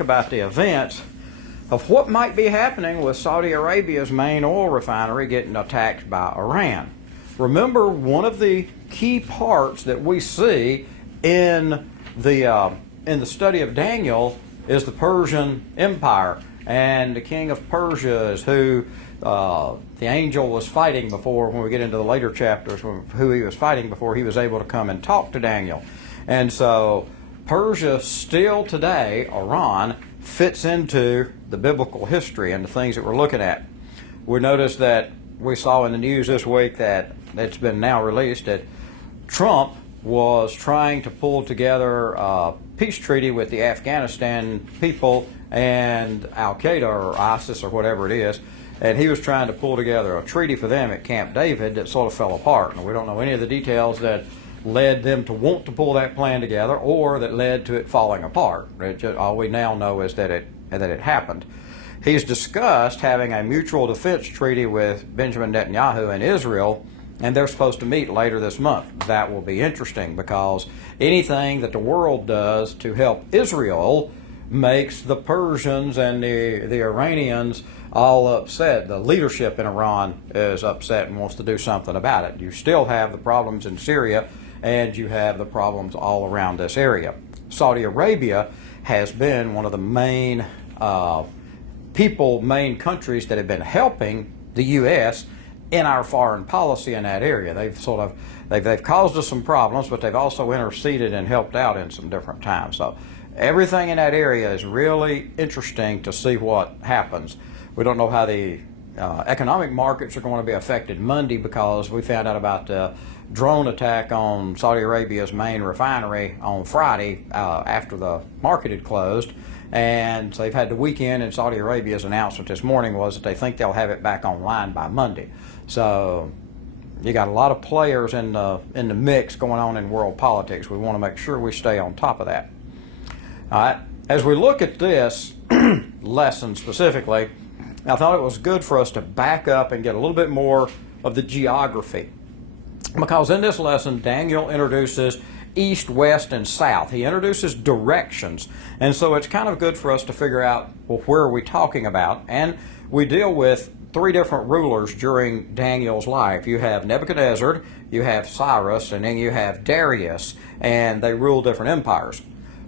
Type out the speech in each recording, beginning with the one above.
about the events of what might be happening with Saudi Arabia's main oil refinery getting attacked by Iran. Remember, one of the key parts that we see in the study of Daniel is the Persian Empire, and the king of Persia is who the angel was fighting before. When we get into the later chapters, who he was fighting before he was able to come and talk to Daniel. And so Persia still today, Iran, fits into the biblical history and the things that we're looking at. We noticed that we saw in the news this week that it's been now released that Trump was trying to pull together a peace treaty with the Afghanistan people and Al-Qaeda or ISIS or whatever it is, and he was trying to pull together a treaty for them at Camp David that sort of fell apart. And we don't know any of the details that led them to want to pull that plan together or that led to it falling apart. All we now know is that it happened. He's discussed having a mutual defense treaty with Benjamin Netanyahu and Israel, and they're supposed to meet later this month. That will be interesting because anything that the world does to help Israel makes the Persians and the Iranians all upset. The leadership in Iran is upset and wants to do something about it. You still have the problems in Syria, and you have the problems all around this area. Saudi Arabia has been one of the main countries that have been helping the U.S. in our foreign policy in that area. They've caused us some problems, but they've also interceded and helped out in some different times. So everything in that area is really interesting to see what happens. We don't know how the economic markets are going to be affected Monday because we found out about the drone attack on Saudi Arabia's main refinery on Friday after the market had closed. And so they've had the weekend, and Saudi Arabia's announcement this morning was that they think they'll have it back online by Monday. So you got a lot of players in the mix going on in world politics. We want to make sure we stay on top of that. All right. As we look at this lesson specifically, I thought it was good for us to back up and get a little bit more of the geography. Because in this lesson, Daniel introduces east, west, and south. He introduces directions. And so it's kind of good for us to figure out, well, where are we talking about? And we deal with three different rulers during Daniel's life. You have Nebuchadnezzar, you have Cyrus, and then you have Darius, and they rule different empires.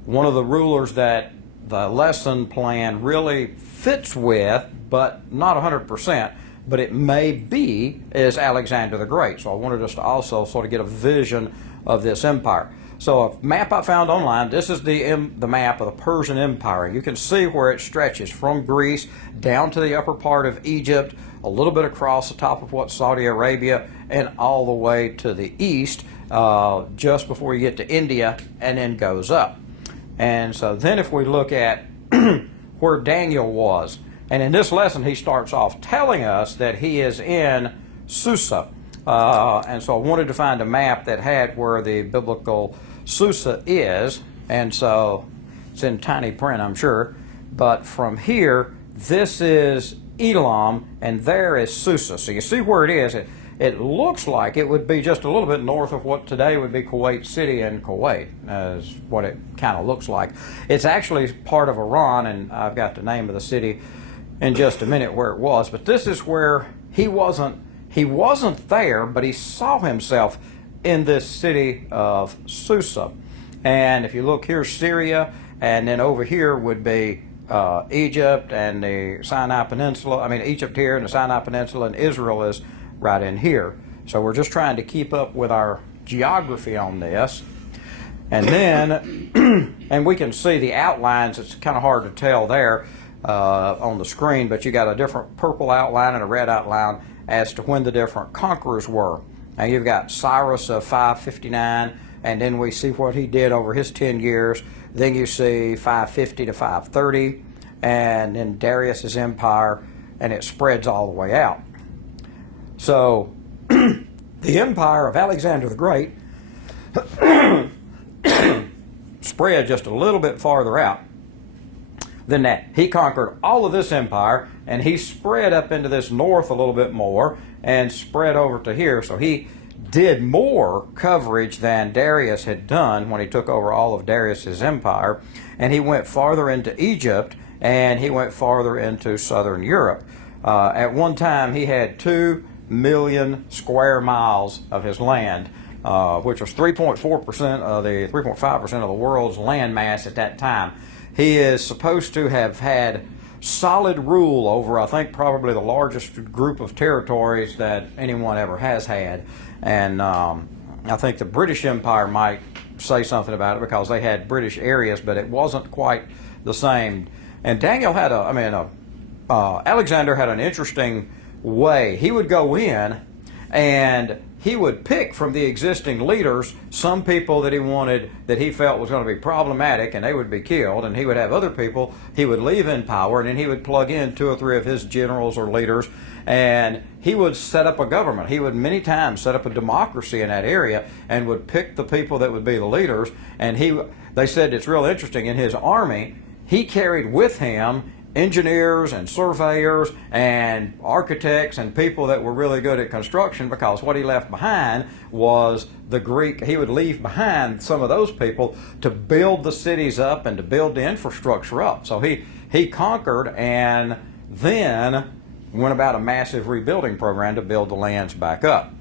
One of the rulers that the lesson plan really fits with, but not 100%, but it may be, is Alexander the Great. So I wanted us to also sort of get a vision of this empire. So a map I found online, this is the map of the Persian Empire. You can see where it stretches from Greece down to the upper part of Egypt, a little bit across the top of what Saudi Arabia, and all the way to the east, just before you get to India, and then goes up. And so then if we look at where Daniel was, and in this lesson he starts off telling us that he is in Susa. And so I wanted to find a map that had where the biblical Susa is, and so it's in tiny print, I'm sure. But from here, this is Elam, and there is Susa. So you see where it is. It looks like it would be just a little bit north of what today would be Kuwait City in Kuwait, is what it kind of looks like. It's actually part of Iran, and I've got the name of the city in just a minute where it was. But this is where he wasn't there, but he saw himself in this city of Susa. And if you look here, Syria, and then over here would be Egypt and the Sinai Peninsula. I mean, Egypt here and the Sinai Peninsula, and Israel is right in here. So we're just trying to keep up with our geography on this. And then, and we can see the outlines. It's kind of hard to tell there on the screen, but you got a different purple outline and a red outline as to when the different conquerors were. Now you've got Cyrus of 559, and then we see what he did over his 10 years. Then you see 550 to 530, and then Darius's empire, and it spreads all the way out. So the empire of Alexander the Great spread just a little bit farther out than that. He conquered all of this empire, and he spread up into this north a little bit more and spread over to here. So he did more coverage than Darius had done when he took over all of Darius's empire, and he went farther into Egypt, and he went farther into southern Europe. At one time, he had 2 million square miles of his land, which was 3.4% of the 3.5% of the world's land mass at that time. He is supposed to have had solid rule over, I think, probably the largest group of territories that anyone ever has had. And I think the British Empire might say something about it because they had British areas, but it wasn't quite the same. And Daniel had Alexander had an interesting way. He would go in and he would pick from the existing leaders some people that he wanted, that he felt was going to be problematic, and they would be killed, and he would have other people he would leave in power, and then he would plug in 2 or 3 of his generals or leaders, and he would set up a government. He would many times set up a democracy in that area and would pick the people that would be the leaders. And they said it's real interesting, in his army he carried with him engineers and surveyors and architects and people that were really good at construction, because what he left behind was the Greek. He would leave behind some of those people to build the cities up and to build the infrastructure up. So he conquered and then went about a massive rebuilding program to build the lands back up.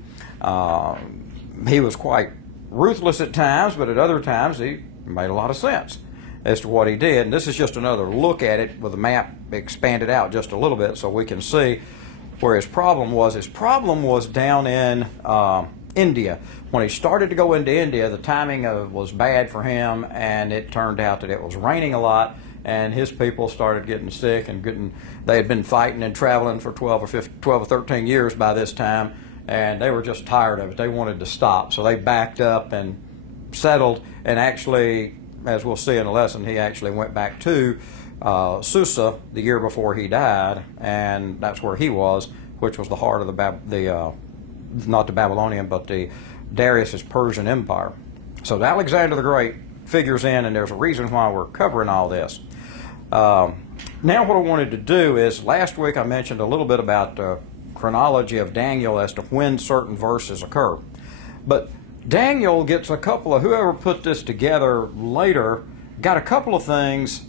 He was quite ruthless at times, but at other times he made a lot of sense as to what he did. And this is just another look at it with the map expanded out just a little bit so we can see where his problem was. His problem was down in India. When he started to go into India, the timing was bad for him, and it turned out that it was raining a lot, and his people started getting sick, and they had been fighting and traveling for 12 or 13 years by this time, and they were just tired of it. They wanted to stop, so they backed up and settled, and actually, as we'll see in the lesson, he actually went back to Susa the year before he died, and that's where he was, which was the heart of not the Babylonian, but the Darius's Persian Empire. So Alexander the Great figures in, and there's a reason why we're covering all this. Now what I wanted to do is, last week I mentioned a little bit about the chronology of Daniel as to when certain verses occur. But Daniel gets a couple of, whoever put this together later, got a couple of things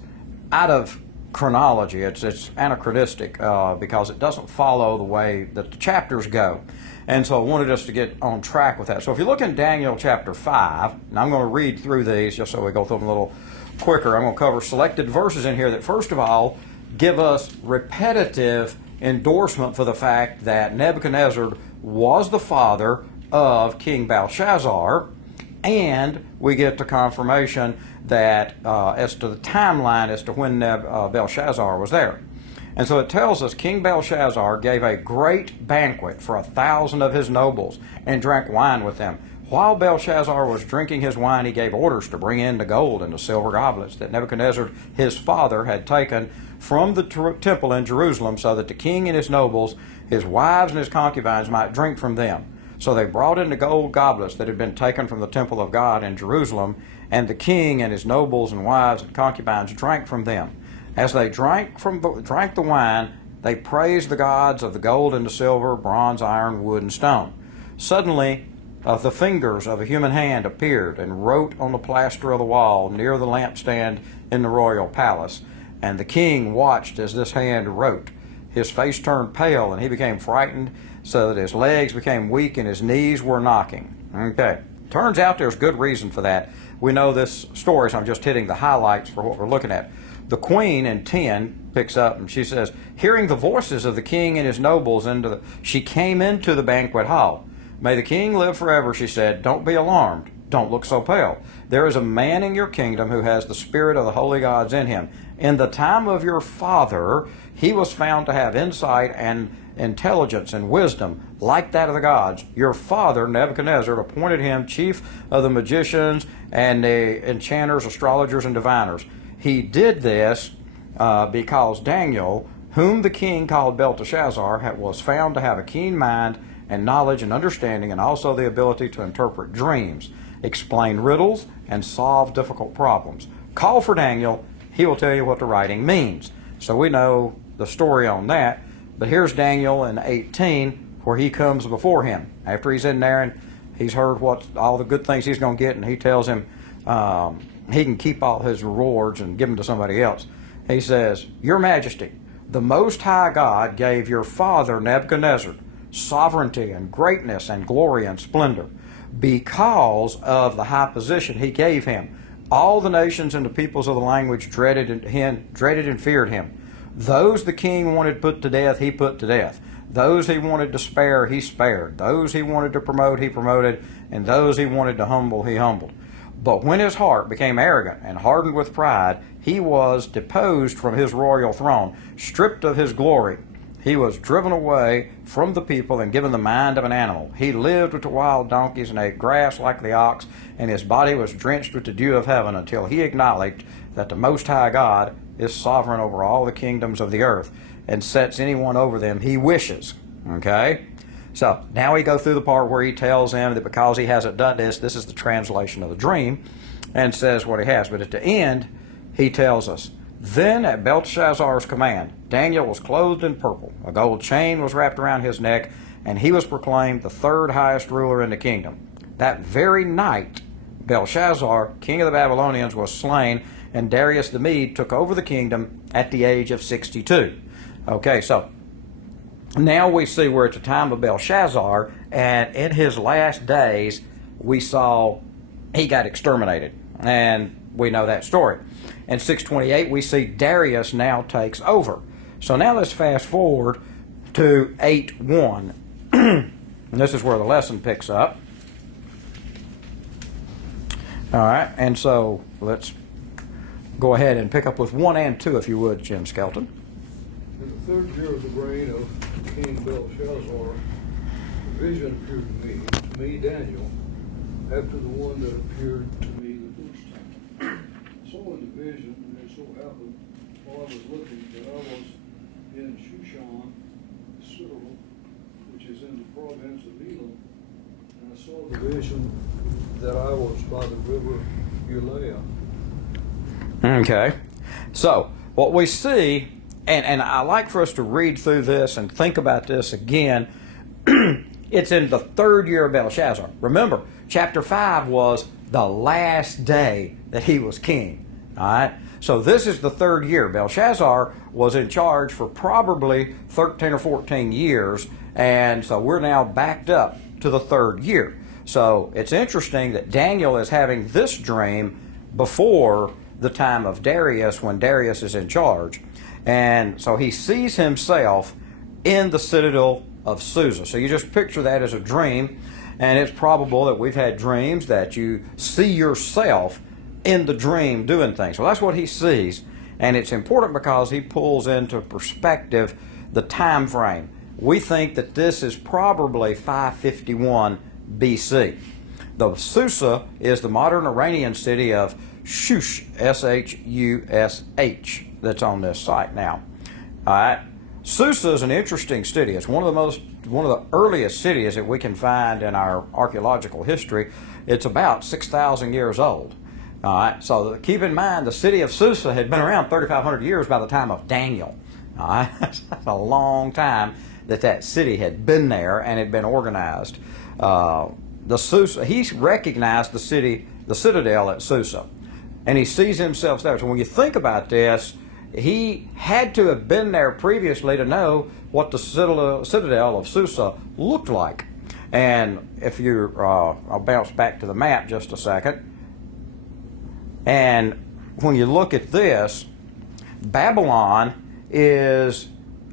out of chronology. It's anachronistic because it doesn't follow the way that the chapters go. And so I wanted us to get on track with that. So if you look in Daniel chapter 5, and I'm going to read through these just so we go through them a little quicker. I'm going to cover selected verses in here that, first of all, give us repetitive endorsement for the fact that Nebuchadnezzar was the father of King Belshazzar, and we get the confirmation that as to the timeline as to when Belshazzar was there. And so it tells us King Belshazzar gave a great banquet for 1,000 of his nobles and drank wine with them. While Belshazzar was drinking his wine, he gave orders to bring in the gold and the silver goblets that Nebuchadnezzar, his father, had taken from the temple in Jerusalem, so that the king and his nobles, his wives and his concubines, might drink from them. So they brought in the gold goblets that had been taken from the temple of God in Jerusalem, and the king and his nobles and wives and concubines drank from them. As they drank the wine, they praised the gods of the gold and the silver, bronze, iron, wood, and stone. Suddenly, the fingers of a human hand appeared and wrote on the plaster of the wall near the lampstand in the royal palace. And the king watched as this hand wrote. His face turned pale, and he became frightened, so that his legs became weak and his knees were knocking. Okay. Turns out there's good reason for that. We know this story, so I'm just hitting the highlights for what we're looking at. The queen in 10 picks up and she says, hearing the voices of the king and his nobles, she came into the banquet hall. May the king live forever, she said. Don't be alarmed. Don't look so pale. There is a man in your kingdom who has the spirit of the holy gods in him. In the time of your father, he was found to have insight and intelligence and wisdom like that of the gods. Your father, Nebuchadnezzar, appointed him chief of the magicians and the enchanters, astrologers, and diviners. He did this because Daniel, whom the king called Belteshazzar, was found to have a keen mind and knowledge and understanding, and also the ability to interpret dreams, explain riddles, and solve difficult problems. Call for Daniel. He will tell you what the writing means. So we know the story on that. But here's Daniel in 18, where he comes before him. After he's in there and He's heard what all the good things he's going to get, and he tells him he can keep all his rewards and give them to somebody else. He says, Your Majesty, the Most High God gave your father Nebuchadnezzar sovereignty and greatness and glory and splendor because of the high position he gave him. All the nations and the peoples of the language dreaded and feared him. Those the king wanted put to death, he put to death. Those he wanted to spare, he spared. Those he wanted to promote, he promoted. And those he wanted to humble, he humbled. But when his heart became arrogant and hardened with pride, he was deposed from his royal throne, stripped of his glory. He was driven away from the people and given the mind of an animal. He lived with the wild donkeys and ate grass like the ox, and his body was drenched with the dew of heaven until he acknowledged that the Most High God is sovereign over all the kingdoms of the earth and sets anyone over them he wishes. Okay? So now we go through the part where he tells them that because he hasn't done this, this is the translation of the dream, and says what he has. But at the end, he tells us, Then at Belshazzar's command, Daniel was clothed in purple. A gold chain was wrapped around his neck, and he was proclaimed the third highest ruler in the kingdom. That very night, Belshazzar, king of the Babylonians, was slain, and Darius the Mede took over the kingdom at the age of 62. Okay, so now we see we're at the time of Belshazzar, and in his last days, we saw he got exterminated, and we know that story. In 628, we see Darius now takes over. So now let's fast forward to 8:1. And this is where the lesson picks up. All right, and so let's go ahead and pick up with 1 and 2, if you would, Jim Skelton. In the third year of the reign of King Belshazzar, a vision appeared to me, Daniel, after the one that appeared to me the first time. I saw in the vision, and it so happened, while I was looking, that I was in Shushan, the citadel, which is in the province of Elam, and I saw the vision that I was by the river Ulai. Okay, so what we see, and I like for us to read through this and think about this again. It's in the third year of Belshazzar. Remember, chapter 5 was the last day that he was king. All right, so this is the third year. Belshazzar was in charge for probably 13 or 14 years, and so we're now backed up to the third year. So it's interesting that Daniel is having this dream before the time of Darius, when Darius is in charge. And so he sees himself in the citadel of Susa. So you just picture that as a dream, and it's probable that we've had dreams that you see yourself in the dream doing things. Well, that's what he sees, and it's important because he pulls into perspective the time frame. We think that this is probably 551 BC. The Susa is the modern Iranian city of Shush, S-H-U-S-H, that's on this site now. All right. Susa is an interesting city. It's one of the earliest cities that we can find in our archaeological history. It's about 6,000 years old. All right. So keep in mind, the city of Susa had been around 3,500 years by the time of Daniel. All right. That's a long time that city had been there and had been organized. The Susa, he recognized the city, the citadel at Susa, and he sees himself there. So when you think about this, he had to have been there previously to know what the citadel of Susa looked like. And if you, I'll bounce back to the map just a second. And when you look at this, Babylon is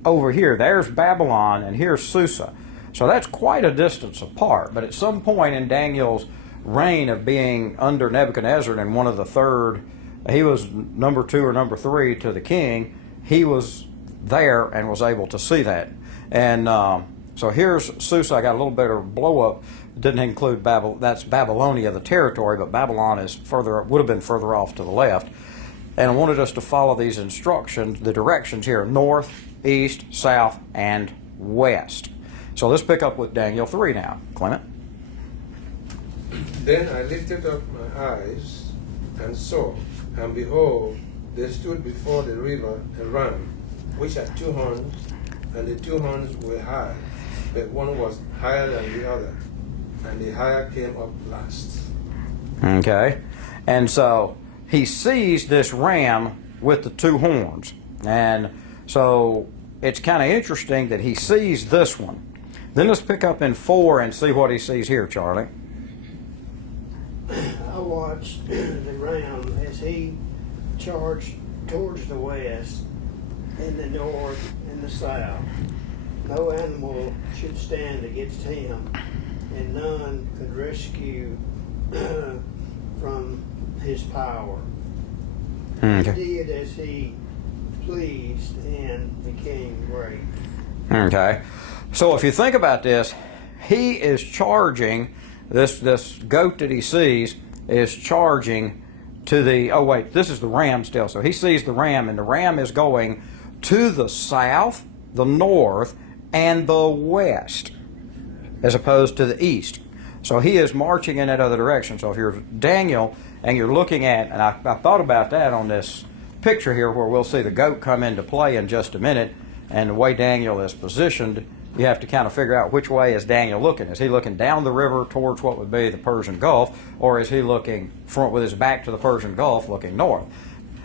over here. There's Babylon, and here's Susa. So that's quite a distance apart. But at some point in Daniel's reign of being under Nebuchadnezzar and one of the third, he was number 2 or number 3 to the king, he was there and was able to see that. And so here's Susa. I got a little bit of blow up. Didn't include Babylon. That's Babylonia, the territory, but Babylon is further, would have been further off to the left. And I wanted us to follow these instructions, the directions here: north, east, south, and west. So let's pick up with Daniel 3 now. Clement? Then I lifted up my eyes and saw, and behold, there stood before the river a ram, which had 2 horns, and the 2 horns were high, but one was higher than the other. and the higher came up last. Okay. And so he sees this ram with the two horns. And so it's kind of interesting that he sees this one. Then let's pick up in 4 and see what he sees here, Charlie. I watched the ram as he charged towards the west, in the north, and the south. No animal should stand against him, and none could rescue from his power. Okay. He did as he pleased and became great. Okay. So if you think about this, he is charging, this goat that he sees is charging to the, oh wait, this is the ram still. So he sees the ram, and the ram is going to the south, the north, and the west, as opposed to the east. So he is marching in that other direction. So if you're Daniel and you're looking at, and I thought about that on this picture here where we'll see the goat come into play in just a minute, and the way Daniel is positioned, you have to kind of figure out which way is Daniel looking. Is he looking down the river towards what would be the Persian Gulf, or is he looking front with his back to the Persian Gulf looking north?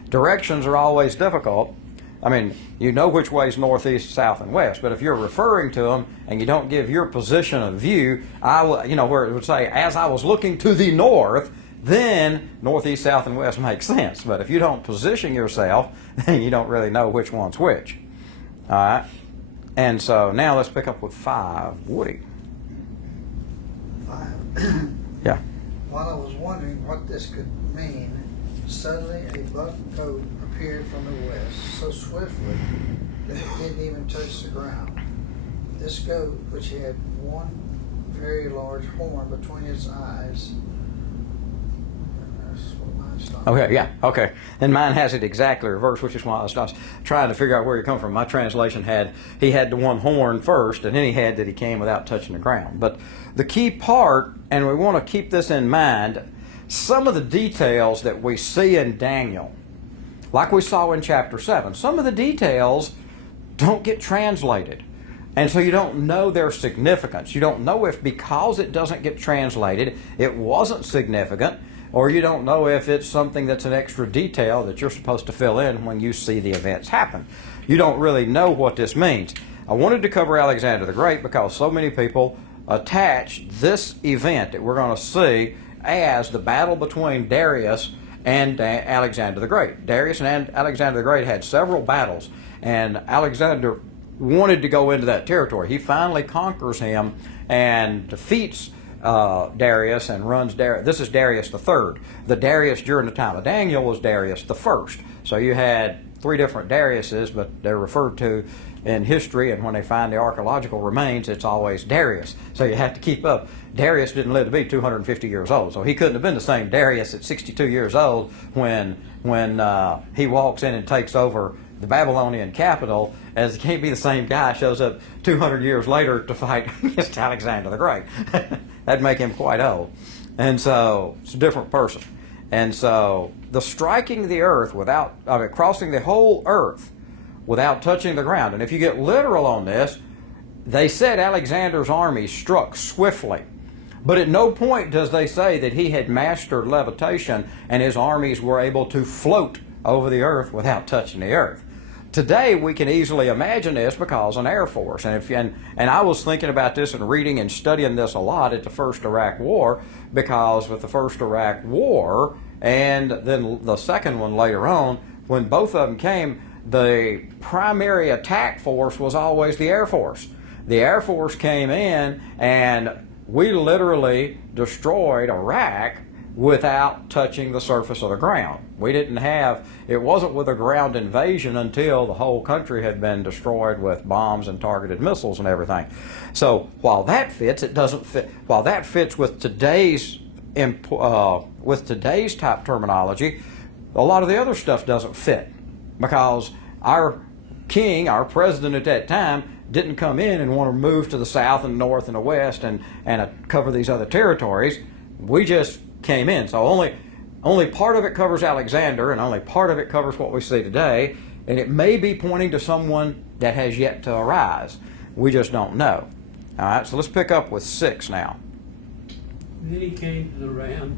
Directions are always difficult. I mean, you know which way is north, east, south, and west, but if you're referring to them and you don't give your position of view, where it would say, as I was looking to the north, then north, east, south, and west makes sense. But if you don't position yourself, then you don't really know which one's which. All right? And so now let's pick up with 5. Woody. 5. Yeah. While I was wondering what this could mean, suddenly a buck goat appeared from the west so swiftly that it didn't even touch the ground. This goat, which had one very large horn between its eyes. That's what mine stopped. Okay, yeah, okay. And mine has it exactly reversed, which is why I was trying to figure out where you come from. My translation he had the one horn first, and then he had that he came without touching the ground. But the key part, and we want to keep this in mind, some of the details that we see in Daniel, like we saw in chapter 7, some of the details don't get translated. And so you don't know their significance. You don't know if because it doesn't get translated, it wasn't significant, or you don't know if it's something that's an extra detail that you're supposed to fill in when you see the events happen. You don't really know what this means. I wanted to cover Alexander the Great because so many people attach this event that we're going to see as the battle between Darius and Alexander the Great. Darius and Alexander the Great had several battles, and Alexander wanted to go into that territory. He finally conquers him and defeats Darius and runs Darius. This is Darius the third. The Darius during the time of Daniel was Darius the first. So you had 3 different Dariuses, but they're referred to in history, and when they find the archaeological remains, it's always Darius. So you have to keep up. Darius didn't live to be 250 years old, so he couldn't have been the same Darius at 62 years old when he walks in and takes over the Babylonian capital, as it can't be the same guy shows up 200 years later to fight against Alexander the Great. That'd make him quite old. And so it's a different person. And so the striking the earth crossing the whole earth without touching the ground. And if you get literal on this, they said Alexander's army struck swiftly. But at no point does they say that he had mastered levitation and his armies were able to float over the earth without touching the earth. Today we can easily imagine this because an Air Force, and I was thinking about this and reading and studying this a lot at the first Iraq War, because with the first Iraq War and then the second one later on, when both of them came, the primary attack force was always the Air Force. The Air Force came in and we literally destroyed Iraq without touching the surface of the ground. It wasn't with a ground invasion until the whole country had been destroyed with bombs and targeted missiles and everything. So while that fits, it doesn't fit. While that fits with today's type terminology, a lot of the other stuff doesn't fit, because our king, our president at that time, didn't come in and want to move to the south and north and the west and cover these other territories. We just came in. So only part of it covers Alexander, and only part of it covers what we see today, and it may be pointing to someone that has yet to arise. We just don't know. All right, so let's pick up with 6 now. Then he came to the ram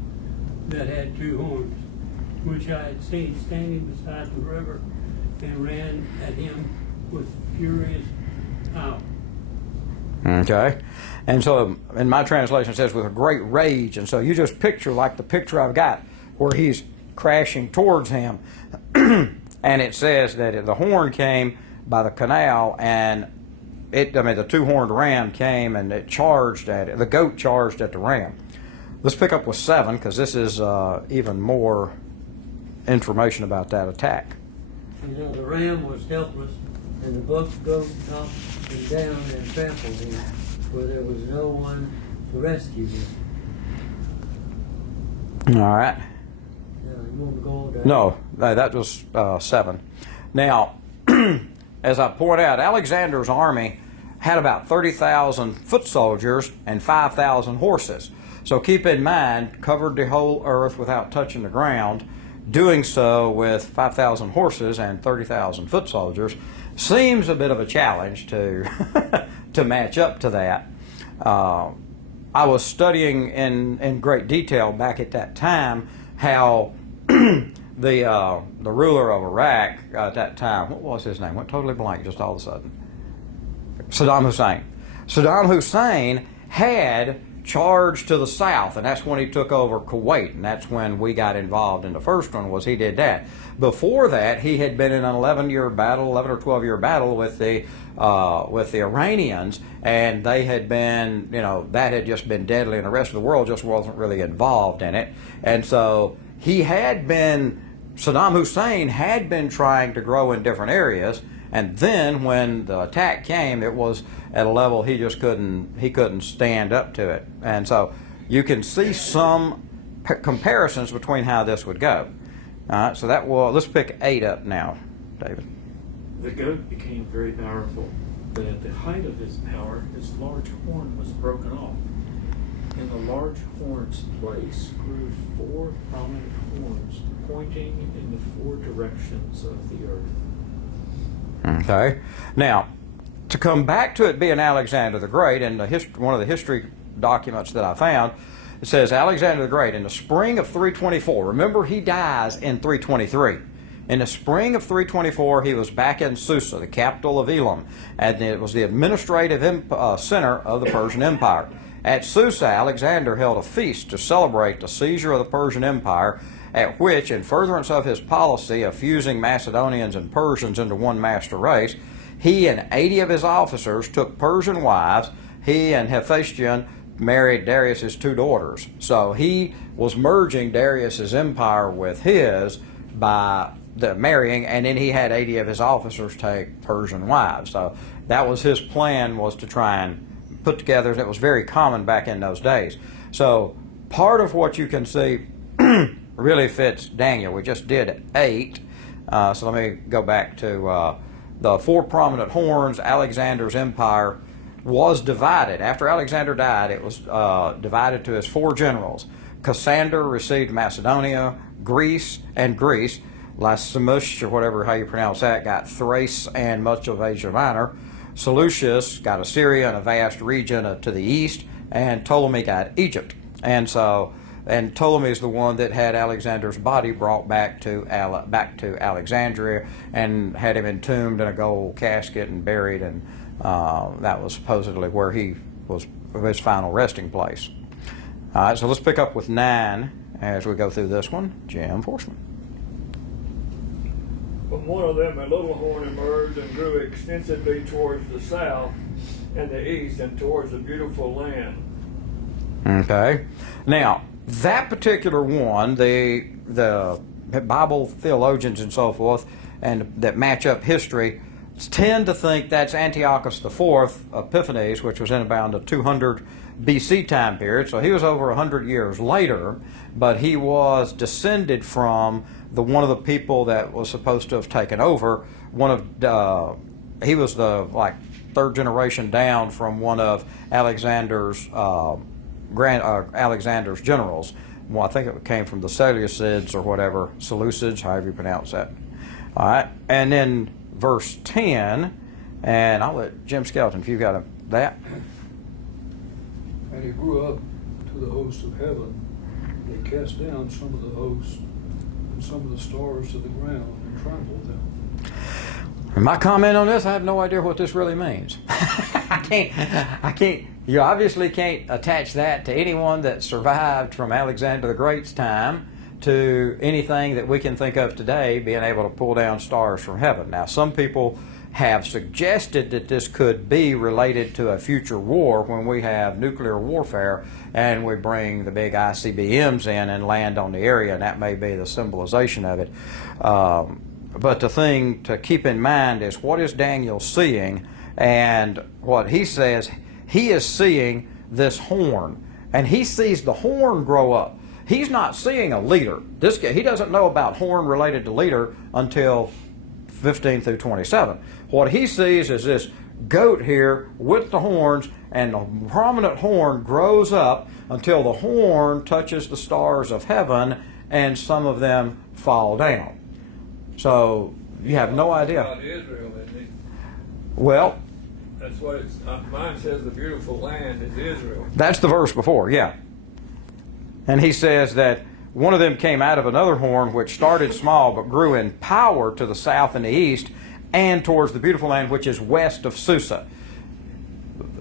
that had 2 horns, which I had seen standing beside the river, and ran at him with furious power. Okay. And so in my translation it says with a great rage. And so you just picture like the picture I've got where he's crashing towards him. And it says that the horn came by the canal, and the 2-horned ram came and it charged at it. The goat charged at the ram. Let's pick up with 7 because this is even more information about that attack. You know, the ram was helpless, and the buck goat knocked him down and trampled him, for there was no one to rescue him. All right. Now, you want to go on down? No, that was 7. Now, as I point out, Alexander's army had about 30,000 foot soldiers and 5,000 horses. So keep in mind, covered the whole earth without touching the ground. Doing so with 5,000 horses and 30,000 foot soldiers seems a bit of a challenge to to match up to that. I was studying in great detail back at that time how the ruler of Iraq at that time, what was his name? Went totally blank just all of a sudden. Saddam Hussein. Saddam Hussein had charged to the south, and that's when he took over Kuwait, and that's when we got involved in the first one, was he did that. Before that, he had been in an 11 or 12-year battle with the Iranians, and they had been, that had just been deadly, and the rest of the world just wasn't really involved in it. And so Saddam Hussein had been trying to grow in different areas, and then when the attack came, it was at a level he couldn't stand up to it. And so you can see some comparisons between how this would go. All right, so let's pick 8 up now, David. The goat became very powerful, but at the height of his power, his large horn was broken off. In the large horn's place grew 4 prominent horns, pointing in the 4 directions of the earth. Okay. Now, to come back to it being Alexander the Great, and one of the history documents that I found, it says Alexander the Great in the spring of 324. Remember, he dies in 323. In the spring of 324, he was back in Susa, the capital of Elam, and it was the administrative center of the Persian Empire. At Susa, Alexander held a feast to celebrate the seizure of the Persian Empire, at which, in furtherance of his policy of fusing Macedonians and Persians into one master race, he and 80 of his officers took Persian wives. He and Hephaestion married Darius's 2 daughters. So he was merging Darius's empire with his by the marrying, and then he had 80 of his officers take Persian wives. So that was his plan, was to try and put together, and it was very common back in those days. So part of what you can see really fits Daniel. We just did 8. So let me go back to the 4 prominent horns. Alexander's empire was divided. After Alexander died, it was divided to his 4 generals. Cassander received Macedonia, Greece, Lysimus, or whatever how you pronounce that, got Thrace and much of Asia Minor. Seleucus got Assyria and a vast region to the east, and Ptolemy got Egypt. And Ptolemy is the one that had Alexander's body brought back to Alexandria and had him entombed in a gold casket and buried, and that was supposedly where he was his final resting place. All right, so let's pick up with 9 as we go through this one. Jim Forsman. From one of them a little horn emerged and grew extensively towards the south and the east and towards the beautiful land. Okay. Now, that particular one, the Bible theologians and so forth, and that match up history, tend to think that's Antiochus IV Epiphanes, which was in about the 200 BC time period. So he was over 100 years later, but he was descended from one of the people that was supposed to have taken over. He was the 3rd generation down from one of Alexander's Alexander's generals. Well, I think it came from the Seleucids or whatever, Seleucids, however you pronounce that. All right, and then verse 10, and I'll let Jim Skelton, if you got that. And he grew up to to the host of heaven. They cast down some of the hosts and some of the stars to the ground and trampled them. My comment on this, I have no idea what this really means. I can't, you obviously can't attach that to anyone that survived from Alexander the Great's time to anything that we can think of today being able to pull down stars from heaven. Now, some people have suggested that this could be related to a future war when we have nuclear warfare and we bring the big ICBMs in and land on the area, and that may be the symbolization of it. But the thing to keep in mind is, what is Daniel seeing? And what he says, he is seeing this horn, and he sees the horn grow up. He's not seeing a leader. This guy, he doesn't know about horn related to leader until 15 through 27. What he sees is this goat here with the horns, and the prominent horn grows up until the horn touches the stars of heaven, and some of them fall down. So you have no idea. About Israel, isn't it? Well, That's what it's. Mine says the beautiful land is Israel. that's the verse before, yeah. And he says that one of them came out of another horn, which started small but grew in power to the south and the east, and towards the beautiful land which is west of Susa.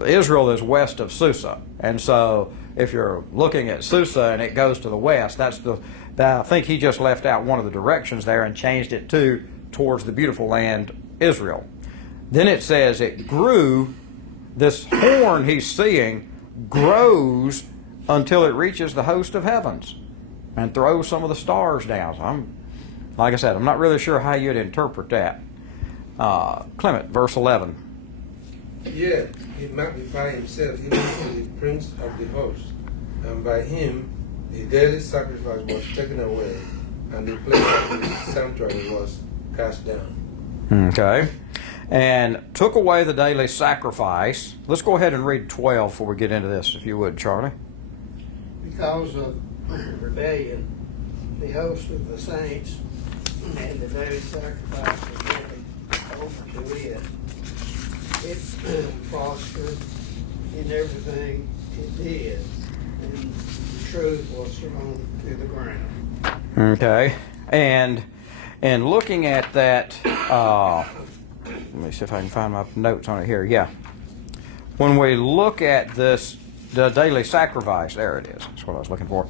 Israel is west of Susa, and so if you're looking at Susa and it goes to the west, that's I think he just left out one of the directions there and changed it to towards the beautiful land, Israel. Then it says it grew, this horn he's seeing grows until it reaches the host of heavens and throws some of the stars down. So like I said, I'm not really sure how you'd interpret that. Clement, verse 11. Yet he magnified himself even to the prince of the host, and by him the daily sacrifice was taken away, and the place of the sanctuary was cast down. Okay. And took away the daily sacrifice. Let's go ahead and read 12 before we get into this, if you would, Charlie. Because of rebellion, the host of the saints and the daily sacrifice was given over to it. It prospered in everything it did, and the truth was thrown to the ground. Okay. And looking at that, let me see if I can find my notes on it here. Yeah. When we look at this, the daily sacrifice, there it is. That's what I was looking for.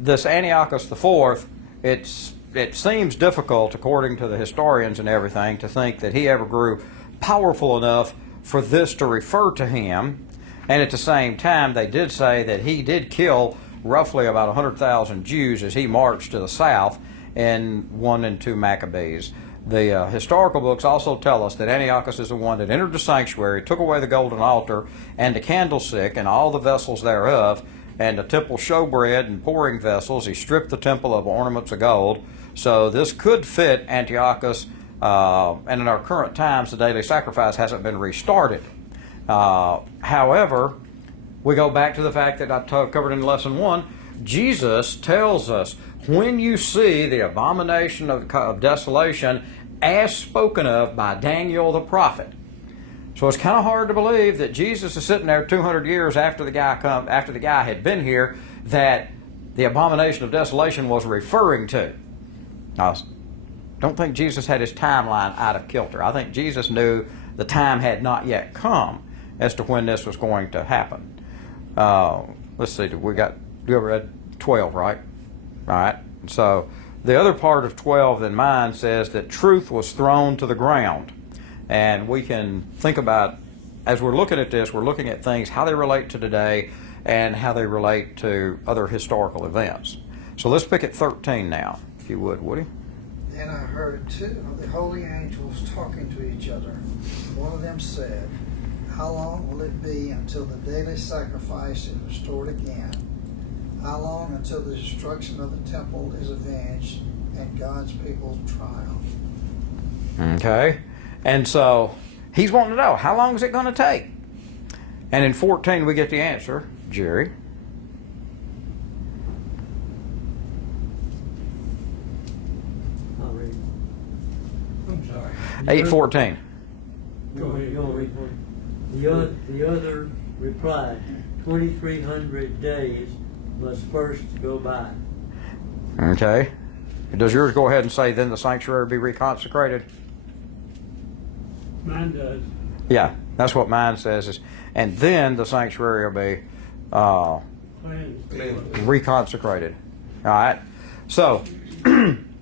This Antiochus IV, it seems difficult, according to the historians and everything, to think that he ever grew powerful enough for this to refer to him. And at the same time, they did say that he did kill roughly about 100,000 Jews as he marched to the south in 1 and 2 Maccabees. The historical books also tell us that Antiochus is the one that entered the sanctuary, took away the golden altar and the candlestick and all the vessels thereof, and the temple showbread and pouring vessels. He stripped the temple of ornaments of gold. So this could fit Antiochus, and in our current times, the daily sacrifice hasn't been restarted. However, we go back to the fact that I covered in lesson 1. Jesus tells us, when you see the abomination of desolation as spoken of by Daniel the prophet. So it's kind of hard to believe that Jesus is sitting there 200 years after the guy had been here, that the abomination of desolation was referring to. I don't think Jesus had his timeline out of kilter. I think Jesus knew the time had not yet come as to when this was going to happen. Let's see, you ever read 12, right? All right. So the other part of 12 in mine says that truth was thrown to the ground. And we can think about, as we're looking at this, we're looking at things, how they relate to today and how they relate to other historical events. So let's pick at 13 now, if you would, Woody. Then I heard 2 of the holy angels talking to each other. One of them said, "How long will it be until the daily sacrifice is restored again? How long until the destruction of the temple is avenged and God's people triumph?" Okay. And so he's wanting to know, how long is it going to take? And in 14 we get the answer. Jerry? I'll read. I'm sorry. 8:14. You'll read for it. The other replied, 2,300 days must first go by. Okay. Does yours go ahead and say, then the sanctuary be reconsecrated? Mine does. Yeah, that's what mine says. And then the sanctuary will be Cleansed. reconsecrated. All right. So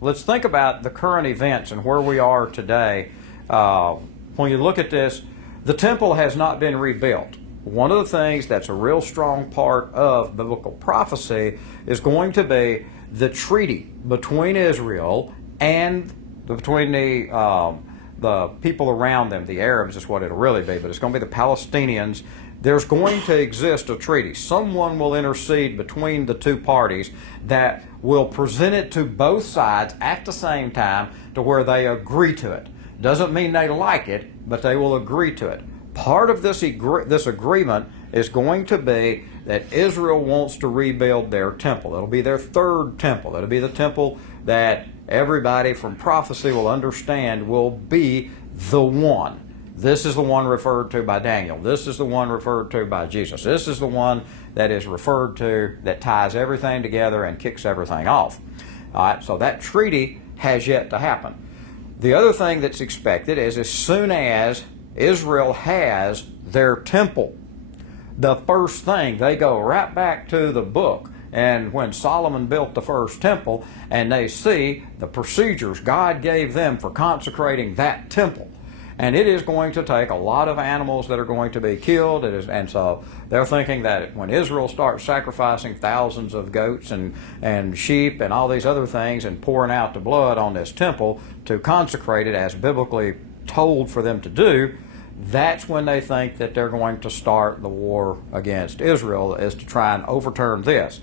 let's think about the current events and where we are today. When you look at this, the temple has not been rebuilt. One of the things that's a real strong part of biblical prophecy is going to be the treaty between Israel and between the people around them. The Arabs is what it'll really be, but it's going to be the Palestinians. There's going to exist a treaty. Someone will intercede between the two parties that will present it to both sides at the same time to where they agree to it. Doesn't mean they like it, but they will agree to it. Part of this agreement is going to be that Israel wants to rebuild their temple. It'll be their third temple. It'll be the temple that everybody from prophecy will understand will be the one. This is the one referred to by Daniel. This is the one referred to by Jesus. This is the one that is referred to that ties everything together and kicks everything off. All right, so that treaty has yet to happen. The other thing that's expected is as soon as Israel has their temple, the first thing, they go right back to the book. And when Solomon built the first temple, and they see the procedures God gave them for consecrating that temple. And it is going to take a lot of animals that are going to be killed. And so they're thinking that when Israel starts sacrificing thousands of goats and sheep and all these other things and pouring out the blood on this temple to consecrate it as biblically told for them to do, that's when they think that they're going to start the war against Israel, is to try and overturn this.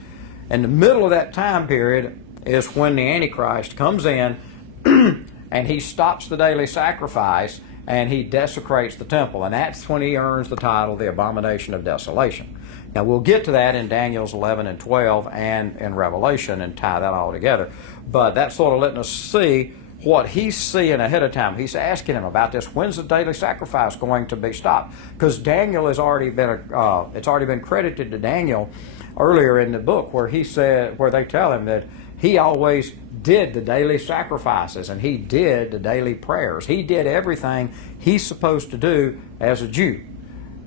In the middle of that time period is when the Antichrist comes in and he stops the daily sacrifice and he desecrates the temple. And that's when he earns the title, the Abomination of Desolation. Now we'll get to that in Daniel's 11 and 12 and in Revelation and tie that all together. But that's sort of letting us see what he's seeing ahead of time. He's asking him about this. When's the daily sacrifice going to be stopped? Because Daniel has already been, it's already been credited to Daniel earlier in the book where he said, where they tell him that he always did the daily sacrifices and he did the daily prayers. He did everything he's supposed to do as a Jew.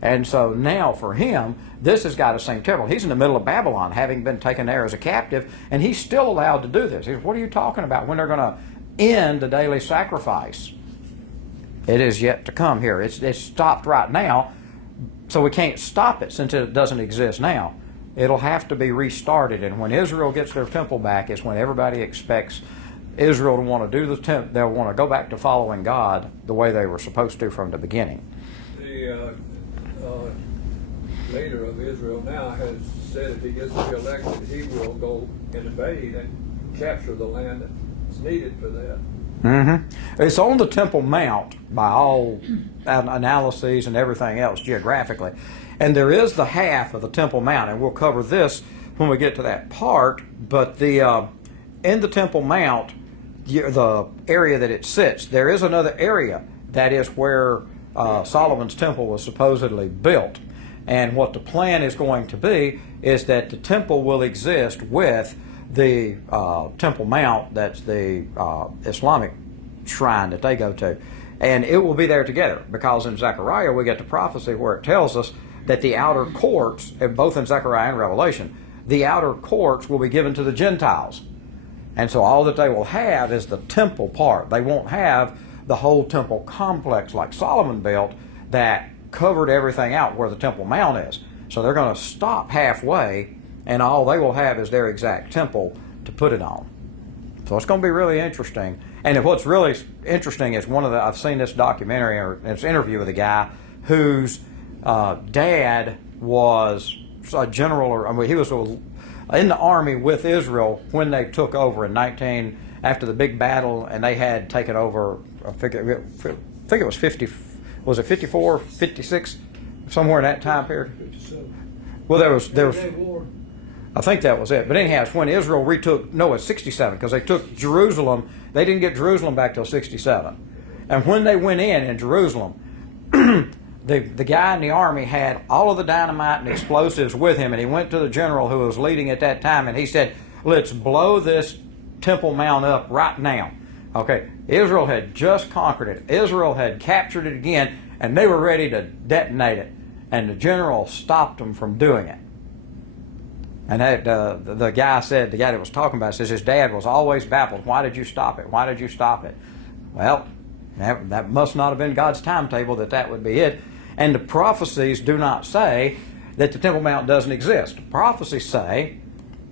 And so now for him, this has got to seem terrible. He's in the middle of Babylon, having been taken there as a captive, and he's still allowed to do this. He says, what are you talking about? When they're going to end the daily sacrifice? It is yet to come here. It's stopped right now, so we can't stop it since it doesn't exist now. It'll have to be restarted, and when Israel gets their temple back is when everybody expects Israel to want to do the temple. They'll want to go back to following God the way they were supposed to from the beginning. The leader of Israel now has said if he gets re-elected, he will go and invade and capture the land that's needed for that. Mm-hmm. It's on the Temple Mount by all analyses and everything else geographically. And there is the half of the Temple Mount, and we'll cover this when we get to that part, but the in the Temple Mount, the area that it sits, there is another area that is where Solomon's temple was supposedly built. And what the plan is going to be is that the temple will exist with the Temple Mount, that's the Islamic shrine that they go to. And it will be there together, because in Zechariah we get the prophecy where it tells us that the outer courts, both in Zechariah and Revelation, the outer courts will be given to the Gentiles. And so all that they will have is the temple part. They won't have the whole temple complex like Solomon built that covered everything out where the Temple Mount is. So they're going to stop halfway, and all they will have is their exact temple to put it on. So it's going to be really interesting. And what's really interesting is I've seen this documentary or this interview with a guy whose dad was a general, or he was in the army with Israel when they took over after the big battle, and they had taken over. I think it was 50. Was it 54, 56, somewhere in that time period? 57. Well, there was. War. I think that was it. But anyhow, it's when Israel retook. No, it's 67 because they took Jerusalem. They didn't get Jerusalem back till 67, and when they went in Jerusalem. the guy in the army had all of the dynamite and explosives with him, and he went to the general who was leading at that time, and he said, let's blow this Temple Mount up right now. Okay, Israel had just conquered it. Israel had captured it again, and they were ready to detonate it. And the general stopped them from doing it. And the guy that was talking about it, says his dad was always baffled. Why did you stop it? Why did you stop it? Well, that must not have been God's timetable that would be it. And the prophecies do not say that the Temple Mount doesn't exist. The prophecies say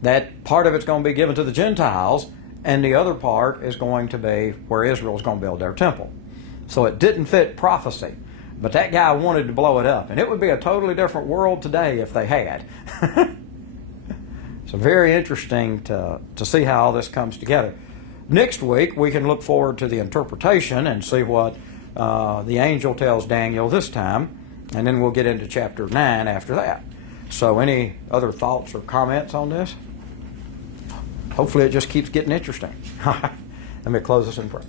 that part of it's going to be given to the Gentiles, and the other part is going to be where Israel is going to build their temple. So it didn't fit prophecy. But that guy wanted to blow it up. And it would be a totally different world today if they had. So very interesting to see how all this comes together. Next week, we can look forward to the interpretation and see what the angel tells Daniel this time. And then we'll get into chapter 9 after that. So any other thoughts or comments on this? Hopefully it just keeps getting interesting. Let me close this in prayer.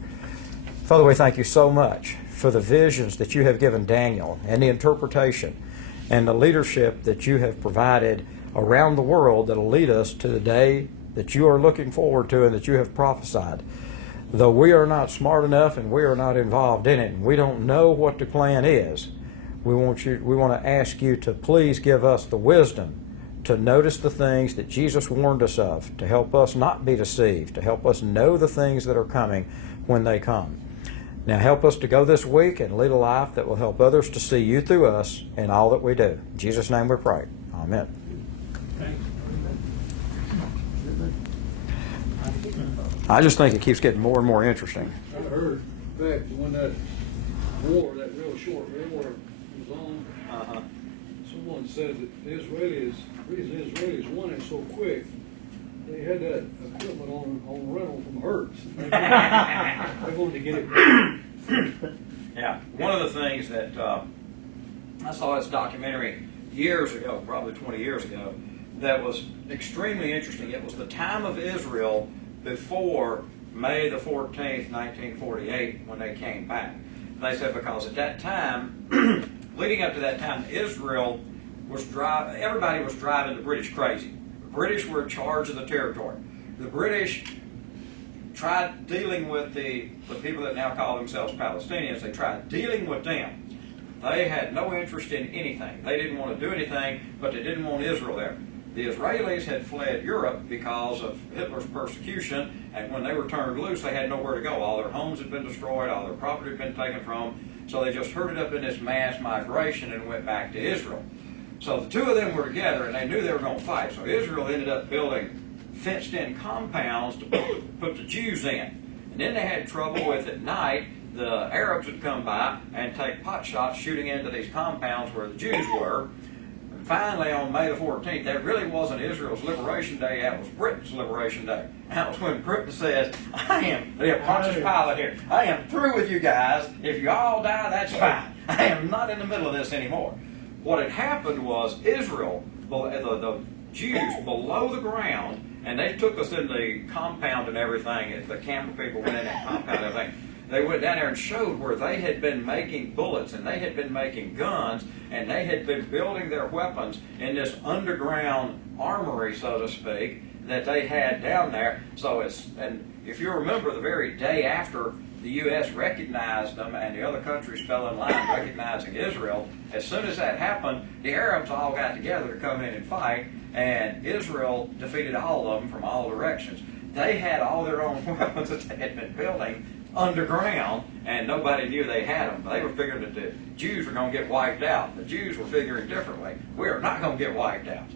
Father, we thank you so much for the visions that you have given Daniel and the interpretation and the leadership that you have provided around the world that will lead us to the day that you are looking forward to and that you have prophesied. Though we are not smart enough and we are not involved in it and we don't know what the plan is, we want to ask you to please give us the wisdom to notice the things that Jesus warned us of, to help us not be deceived, to help us know the things that are coming when they come. Now help us to go this week and lead a life that will help others to see you through us in all that we do. In Jesus' name we pray. Amen. I just think it keeps getting more and more interesting. I heard back when that war, that real short war was on, someone said that the reason the Israelis won it so quick, they had that equipment on rental from Hertz. They wanted to get it. Yeah, one of the things that I saw this documentary years ago, probably 20 years ago, that was extremely interesting. It was the time of Israel before May the 14th, 1948, when they came back. They said because at that time, leading up to that time, Israel was everybody was driving the British crazy. The British were in charge of the territory. The British tried dealing with the people that now call themselves Palestinians. They tried dealing with them. They had no interest in anything. They didn't want to do anything, but they didn't want Israel there. The Israelis had fled Europe because of Hitler's persecution, and when they were turned loose, they had nowhere to go. All their homes had been destroyed, all their property had been taken from them, so they just herded up in this mass migration and went back to Israel. So the two of them were together, and they knew they were going to fight. So Israel ended up building fenced-in compounds to put the Jews in. And then they had trouble with, at night, the Arabs would come by and take pot shots shooting into these compounds where the Jews were. And finally, on May the 14th, that really wasn't Israel's Liberation Day, that was Britain's Liberation Day. That was when Britain says, Pontius Pilate here, I am through with you guys. If you all die, that's fine. I am not in the middle of this anymore. What had happened was Israel, the Jews below the ground, and they took us in the compound and everything. The camp of people went in that compound and everything. They went down there and showed where they had been making bullets and they had been making guns and they had been building their weapons in this underground armory, so to speak, that they had down there. And if you remember, the very day after the U.S. recognized them and the other countries fell in line recognizing Israel, as soon as that happened, the Arabs all got together to come in and fight, and Israel defeated all of them from all directions. They had all their own weapons that they had been building underground, and nobody knew they had them. They were figuring that the Jews were going to get wiped out. The Jews were figuring differently. We are not going to get wiped out.